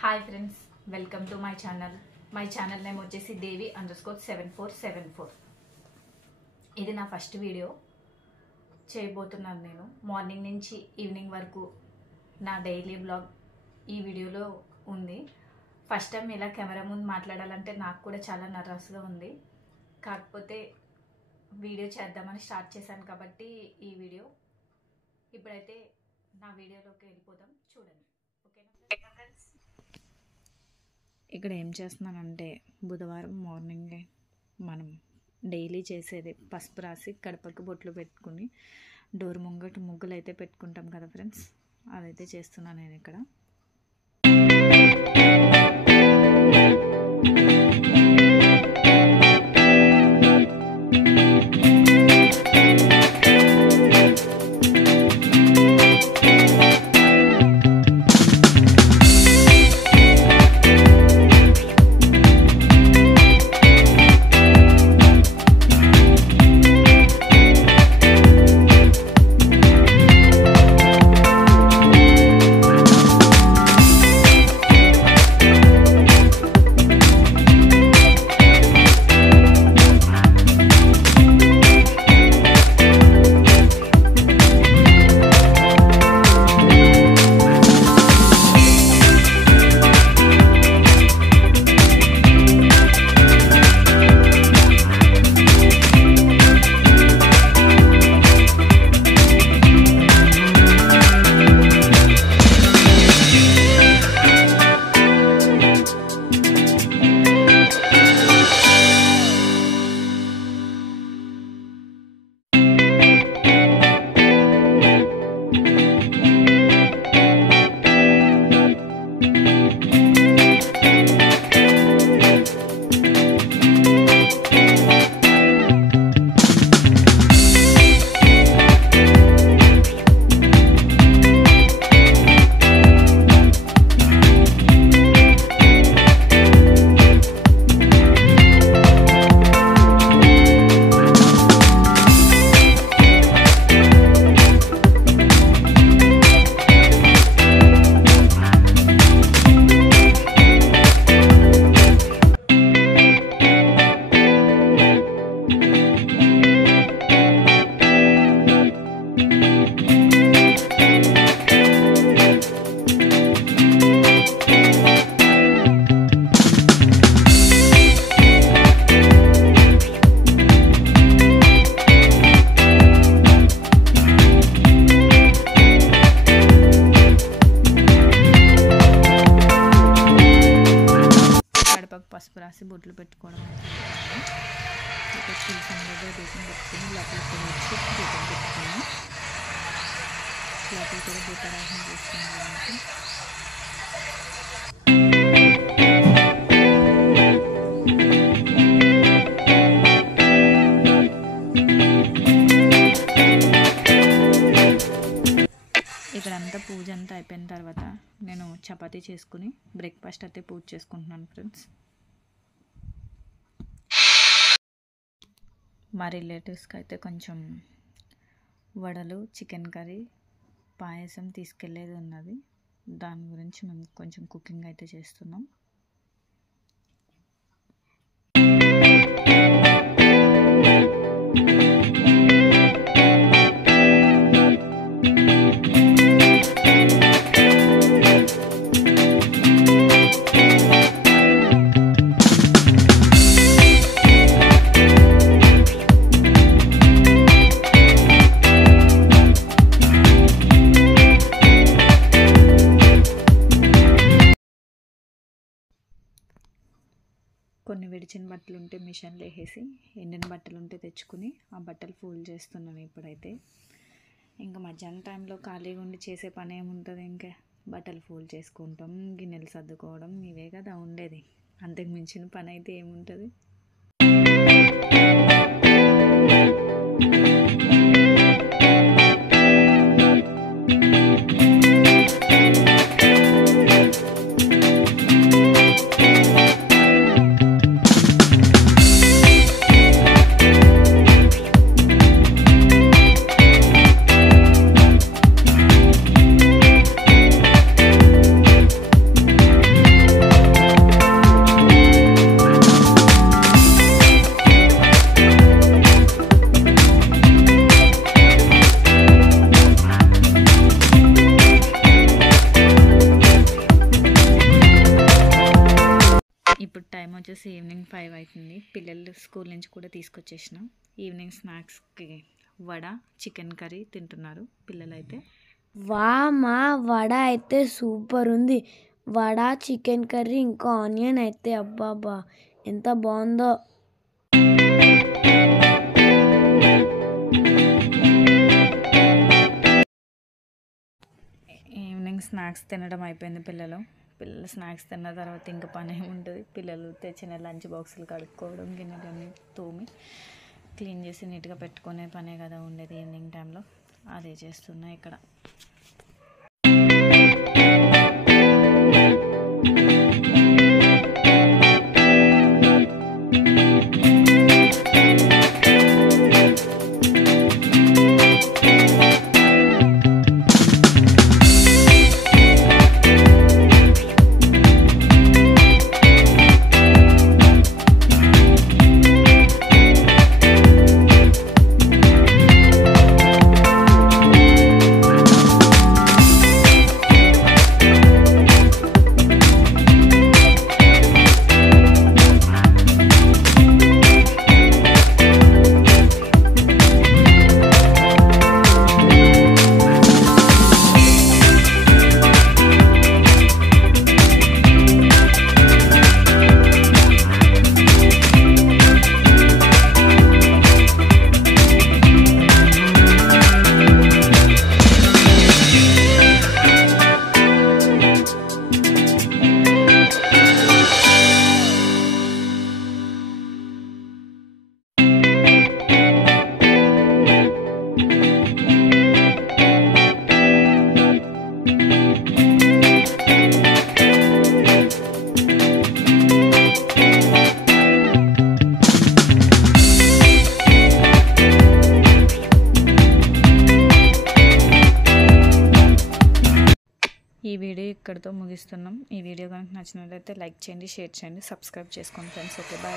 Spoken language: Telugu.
Hi friends, welcome to my channel. My channel name వచ్చేసి devi_7474. ఇది నా ఫస్ట్ వీడియో చేయబోతున్నాను. నేను మార్నింగ్ నుంచి ఈవినింగ్ వరకు నా డైలీ బ్లాగ్ ఈ వీడియోలో ఉంది. ఫస్ట్ టైం ఇలా కెమెరా ముందు మాట్లాడాలంటే నాకు కూడా చాలా నర్వస్గా ఉంది. కాకపోతే వీడియో చేద్దామని స్టార్ట్ చేశాను కాబట్టి ఈ వీడియో. ఇప్పుడైతే నా వీడియోలోకి వెళ్ళిపోదాం, చూడండి. ఓకేనా ఫ్రెండ్స్? ఇక్కడ ఏం చేస్తున్నానంటే బుధవారం మార్నింగే మనం డైలీ చేసేది పసుపు రాసి కడపకి బొట్లు పెట్టుకుని డోర్ ముంగట ముగ్గులు అయితే పెట్టుకుంటాం కదా ఫ్రెండ్స్, అదైతే చేస్తున్నాను నేను ఇక్కడ. పసుపు రాసి బొట్లు పెట్టుకోవడం అయితే తులసం దగ్గర దీపం పెట్టుకుని లోపల కూడా వచ్చి దీపం పెట్టుకుని లోపల కూడా దీపారాధన చేసుకున్నాం. ఇక్కడంతా పూజ అంతా అయిపోయిన తర్వాత నేను చపాతీ చేసుకుని బ్రేక్ఫాస్ట్ అయితే పూజ చేసుకుంటున్నాను ఫ్రెండ్స్. మా రిలేటివ్స్కి అయితే కొంచెం వడలు, చికెన్ కర్రీ, పాయసం తీసుకెళ్ళేది ఉన్నది. దాని గురించి మేము కొంచెం కుకింగ్ అయితే చేస్తున్నాం. కొన్ని విడిచిన బట్టలు ఉంటే మిషన్లో వేసేసి ఎండిన బట్టలు ఉంటే తెచ్చుకుని ఆ బట్టలు ఫోల్డ్ చేస్తున్నాను ఇప్పుడైతే. ఇంకా మధ్యాహ్నం టైంలో ఖాళీగా ఉండి చేసే పని ఏముంటుంది, ఇంకా బట్టలు ఫోల్డ్ చేసుకుంటాం, గిన్నెలు సర్దుకోవడం, ఇవే కదా ఉండేది. అంతకు మించిన పని అయితే ఏముంటుంది. వచ్చేసి ఈవినింగ్ 5 అవుతుంది. పిల్లలు స్కూల్ నుంచి కూడా తీసుకొచ్చేసిన. ఈవినింగ్ స్నాక్స్కి వడ, చికెన్ కర్రీ తింటున్నారు పిల్లలైతే. మా వడ అయితే సూపర్ ఉంది. వడ, చికెన్ కర్రీ, ఇంకా ఆనియన్ అయితే అబ్బాబా ఎంత బాగుందో. ఈవినింగ్ స్నాక్స్ తినడం అయిపోయింది. పిల్లలు స్నాక్స్ తిన్న తర్వాత ఇంకా పని ఉంటుంది. పిల్లలు తెచ్చిన లంచ్ బాక్సులు కడుక్కోవడం, గిన్నెలన్నీ తోమి క్లీన్ చేసి నీట్గా పెట్టుకునే పనే కదా ఉండేది ఈవినింగ్ టైంలో. అదే చేస్తున్నా ఇక్కడ. ఈ వీడియో ఇక్కడితో ముగిస్తున్నాం. ఈ వీడియో కనుక నచ్చినట్లయితే లైక్ చేయండి, షేర్ చేయండి, సబ్స్క్రైబ్ చేసుకోండి ఫ్రెండ్స్. Okay, bye.